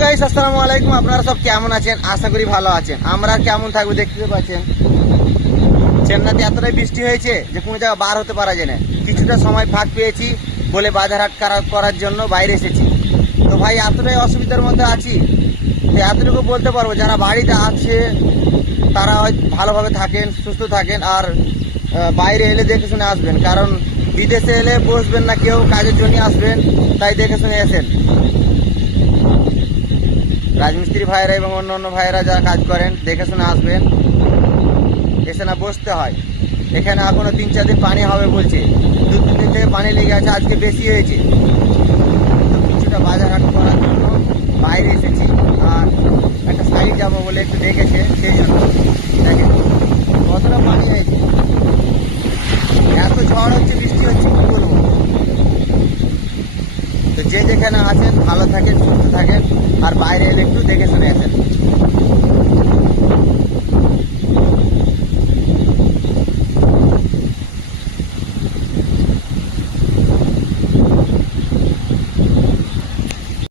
Guys, আসসালামু আলাইকুম। আপনারা সব কেমন আছেন? আশা করি ভালো আছেন। আমরা কেমন থাকবো দেখতে পাচ্ছেন, চেন্নাইতে এতটাই বৃষ্টি হয়েছে যে কোনো জায়গায় বার হতে পারা যায় না। কিছুটা সময় ফাঁক পেয়েছি বলে বাজার হাট করার জন্য বাইরে এসেছি। তো ভাই এতটাই অসুবিধার মধ্যে আছি, তো এতটুকু বলতে পারবো যারা বাড়িতে আছে তারা হয়তো ভালোভাবে থাকেন, সুস্থ থাকেন, আর বাইরে এলে দেখে শুনে আসবেন। কারণ বিদেশে এলে বসবেন না, কেউ কাজের জন্য আসবেন, তাই দেখে শুনে আসেন। রাজমিস্ত্রি ভাইয়েরা এবং অন্য অন্য ভাইয়েরা যারা কাজ করেন দেখে শুনে আসবেন, এসে না বসতে হয়। এখানে এখনো 3-4 দিন পানি হবে বলছে, 2-3 দিন থেকে পানি লেগে আছে, আজকে বেশি হয়েছে। তো কিছুটা বাজার হাট করার জন্য বাইরে এসেছি, আর একটা সাইড যাবো বলে একটু দেখেছে, সেই জন্য দেখেন কতটা পানি হয়েছে। এত ঝড় হচ্ছে, বৃষ্টি হচ্ছে, কি বলবো। তো যে যেখানে আছেন ভালো থাকেন, সুস্থ থাকেন, আর বাইরে এলে একটু দেখে শুনে আসেন।